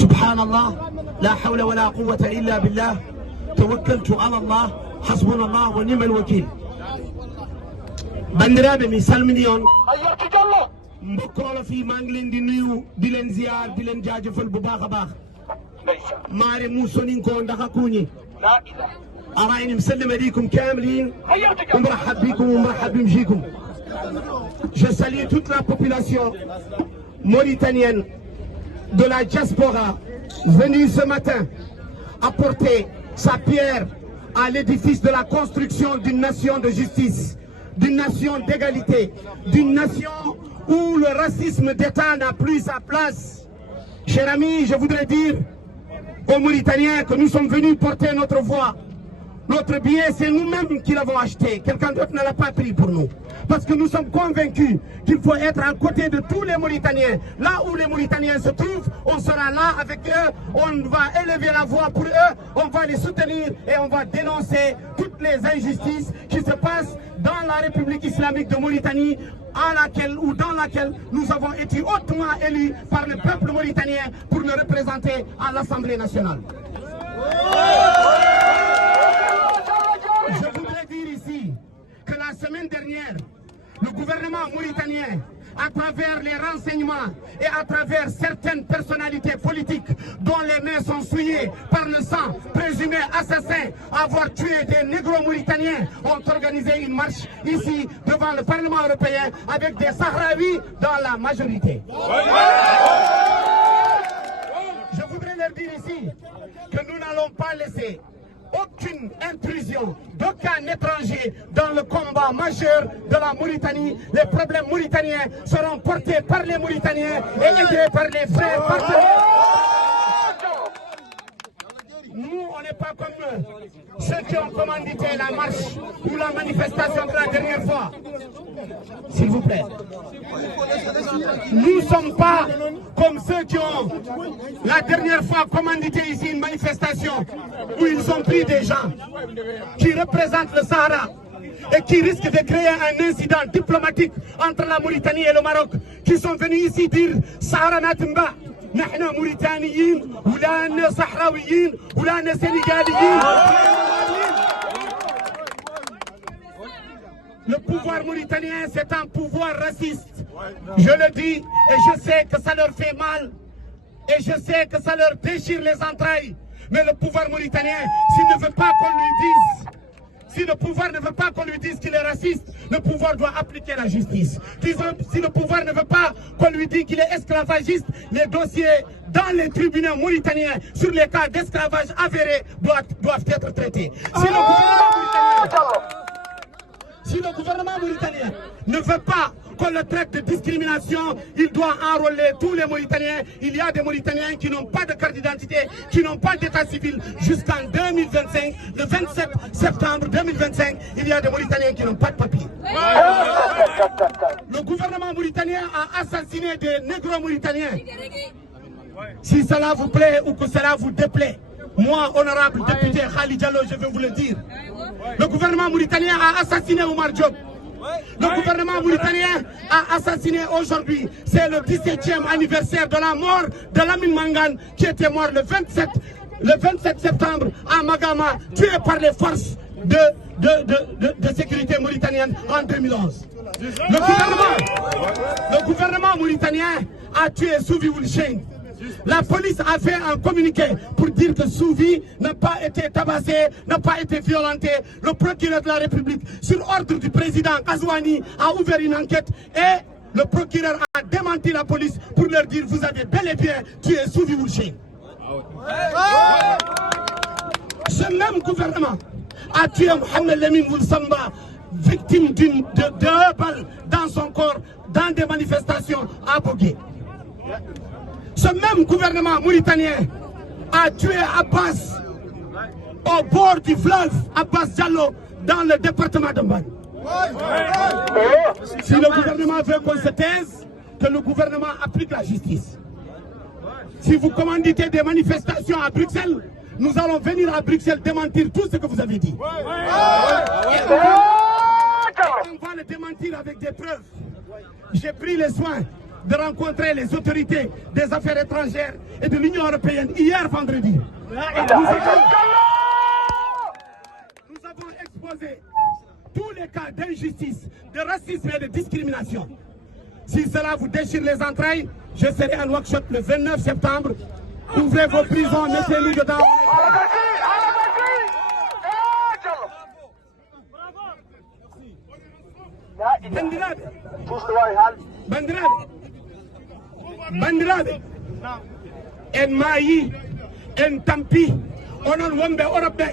Subhanallah, la hawla wa la quwwata illa billah, tawakkaltu ala Allah, hasbunallah wa ni'mal wakil. Bandiraɓe mi salmini on mbokkolo fi maa ngi leen di nuyu di leen ziar di leen jaajëfal bu baax a baax maare mu soninko ndaka kuñi أراني مسلم عليكم كاملين ومرحب بكم ومرحب بمجيكم. Je salue toute la population mauritanienne de la diaspora venue ce matin apporter sa pierre à l'édifice de la construction d'une nation de justice, d'une nation d'égalité, d'une nation où le racisme d'État n'a plus sa place. Chers amis, je voudrais dire aux Mauritaniens que nous sommes venus porter notre voix. Notre billet, c'est nous-mêmes qui l'avons acheté. Quelqu'un d'autre ne l'a pas pris pour nous. Parce que nous sommes convaincus qu'il faut être à côté de tous les Mauritaniens. Là où les Mauritaniens se trouvent, on sera là avec eux. On va élever la voix pour eux. On va les soutenir et on va dénoncer toutes les injustices qui se passent dans la République islamique de Mauritanie, dans laquelle nous avons été hautement élus par le peuple mauritanien pour le représenter à l'Assemblée nationale. Je voudrais dire ici que la semaine dernière, le gouvernement mauritanien, à travers les renseignements et à travers certaines personnalités politiques dont les mains sont souillées par le sang, présumés assassins, avoir tué des négro-mauritaniens, ont organisé une marche ici devant le Parlement européen avec des Sahraouis dans la majorité. Je voudrais leur dire ici que nous n'allons pas laisser aucune intrusion d'aucun étranger dans le combat majeur de la Mauritanie. Les problèmes mauritaniens seront portés par les Mauritaniens et aidés par les frères partenaires. Nous, on n'est pas comme ceux qui ont commandité la marche ou la manifestation de la dernière fois. S'il vous plaît. Nous ne sommes pas comme ceux qui ont la dernière fois commandité ici une manifestation où ils ont pris des gens qui représentent le Sahara et qui risquent de créer un incident diplomatique entre la Mauritanie et le Maroc, qui sont venus ici dire Sahara Natimba. نحن موريتانيين ولا صحراويين ولا سنغاليين. Le pouvoir mauritanien, c'est un pouvoir raciste. Je le dis et je sais que ça leur fait mal et je sais que ça leur déchire les entrailles. Mais le pouvoir mauritanien, s'il ne veut pas qu'on lui dise, si le pouvoir ne veut pas qu'on lui dise qu'il est raciste, le pouvoir doit appliquer la justice. Si le pouvoir ne veut pas qu'on lui dise qu'il est esclavagiste, les dossiers dans les tribunaux mauritaniens sur les cas d'esclavage avérés doivent être traités. Si le gouvernement mauritanien ne veut pas qu'on le traite de discrimination, il doit enrôler tous les Mauritaniens. Il y a des Mauritaniens qui n'ont pas de carte d'identité, qui n'ont pas d'état civil jusqu'en 2025. Le 27 septembre 2025, il y a des Mauritaniens qui n'ont pas de papier. Le gouvernement mauritanien a assassiné des négro-mauritaniens. Si cela vous plaît ou que cela vous déplaît, moi, honorable député Khalid Diallo, je vais vous le dire. Le gouvernement mauritanien a assassiné Omar Diop. Le gouvernement mauritanien a assassiné aujourd'hui, c'est le 17e anniversaire de la mort de Lamine Mangane, qui était mort le 27 septembre à Magama, tué par les forces de sécurité mauritanienne en 2011. Le gouvernement mauritanien a tué Souvi Oulcheng. La police a fait un communiqué pour dire que Souvi n'a pas été tabassé, n'a pas été violenté. Le procureur de la République, sur ordre du président Kazouani, a ouvert une enquête et le procureur a démenti la police pour leur dire vous avez bel et bien tué Souvi Oulcheng. Ce même gouvernement a tué Mohamed Lamine Oulsamba, victime de 2 balles dans son corps dans des manifestations à Bogué. Ce même gouvernement mauritanien a tué Abbas au bord du fleuve, Abbas Diallo, dans le département de Mbaye. Si le gouvernement veut qu'on se taise, que le gouvernement applique la justice. Si vous commanditez des manifestations à Bruxelles, nous allons venir à Bruxelles démentir tout ce que vous avez dit. On va le démentir avec des preuves. J'ai pris le soin de rencontrer les autorités des affaires étrangères et de l'Union européenne hier vendredi. Nous avons exposé tous les cas d'injustice, de racisme et de discrimination. Si cela vous déchire les entrailles, je serai à Nouakchott le 29 septembre. Ouvrez vos prisons, mettez-nous dedans. Bandiraɓe en maayi en tampi onon wonɓe Europe ɓe